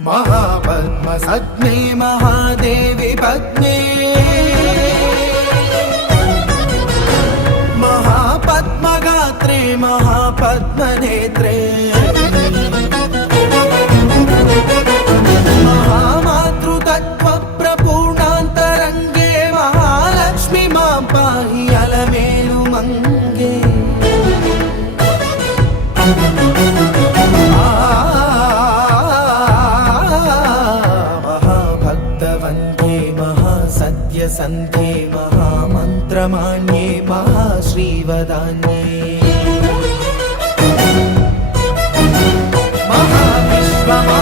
महापद्मसज्ञे महादेवी पद्मे महापद्मगात्रे महापद्मनेत्रे महामातृतत्त्वप्रपूर्णान्तरङ्गे महालक्ष्मी मां पाहि अलमेलुमङ्गे महाभक्तवन्द्ये महासत्यसन्ध्ये महामन्त्रमान्ये महाश्रीवदान्ये महाविश्वमा